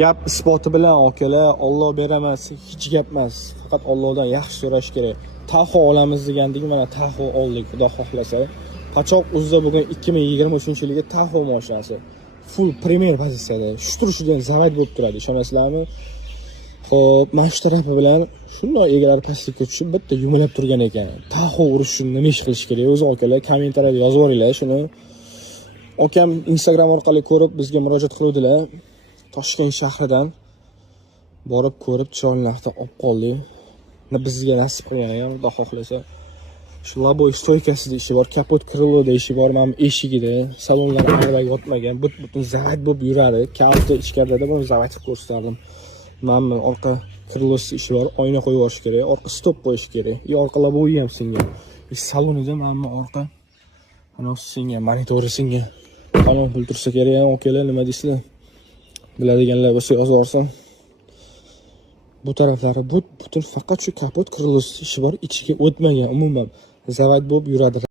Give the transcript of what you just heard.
Gap isboti bilan akalar, Alloh beramas, hech gap emas. Faqat Allohdan yaxshi so'rash kerak. Taho olamiz degandik, mana Taho oldik, xudo xohlasa. Qochoq o'zida bugun 2023-yilgi Taho mashinasi. Full premier pozitsiyada. Shu turishidan zavat bo'lib turadi, ishonasizlarmi? Xo'p, mana shu tarafi bilan shunday egalar pastlikka tushib bitta yumilab turgan ekan. Taho urish uchun nima ish qilish kerak? O'zi akalar kommentariyada yozib yuboringlar shuni. Akam Instagram orqali ko'rib bizga murojaat qiluvdilar. Toshkent shahridan borib ko'rib chiroylilarni olib qoldik. Bizga nasib qilgan ham, xudo xohlasa. Shu laboy stoykasida ishi bor, kapot kriloda ishi bor, mana eshigida, salonlar aravaga yotmagan, butun zavat bo'lib yuradi. Kalta ichkarida buni zavat qilib ko'rsatdim. Mana orqa krilosi ishi bor, oyna qo'yib yuborish kerak, orqa stop qo'yish kerak. Orqa laboy ham singan. Salonida mana orqa ana singan, monitori singan. Qanot pul tursa kerak ham, okalar, nima deysizlar? Biladiganlar bo'lsa yozib olsin. Bu taraflari butun faqat shu kapot krilosi ishi bor, ichiga o'tmagan, umuman zavat bo'lib yuradi.